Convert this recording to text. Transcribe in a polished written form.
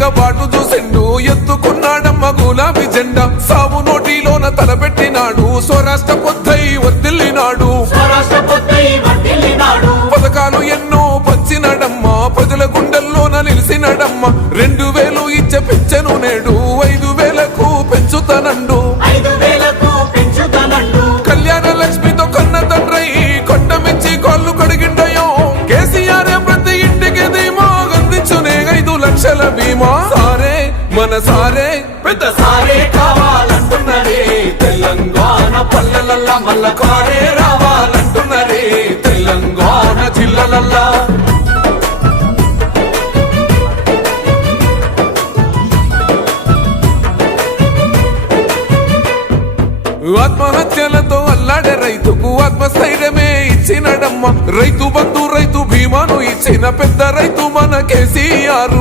వెనుకబాటు చూసిండు ఎత్తుకున్నాడమ్మ గులాబీ జెండా సావు నోటిలోన తలపెట్టినాడు స్వరాష్ట్ర పొద్దై వర్దిల్లినాడు పథకాలు ఎన్నో పంచినాడమ్మా ప్రజల గుండెల్లోన నిలిసినాడమ్మ 2000 ఇచ్చే పెంచెను నేడు 5000కు పెంచుతానండు కళ్యాణ లక్ష్మితో కన్న తండ్రై కొండ మెచ్చి కాళ్ళు కడిగిండయో కేసీఆర్ ప్రతి ఇంటికి ధీమా అందించునే 5 లక్షల బీమా సారే మన సారే పెద్ద సారే కావాలంటున్నరే తెలంగాణ పల్లెలల్లా మల్ల కారే రావాలంటున్నరే తెలంగాణ జిల్లలల్లా ఆత్మహత్యలతో అల్లాడే రైతుకు ఆత్మస్థైర్యమే ఇచ్చినడమ్మ రైతు బంధు రైతు బీమాను ఇచ్చిన పెద్ద రైతు మన కేసీఆర్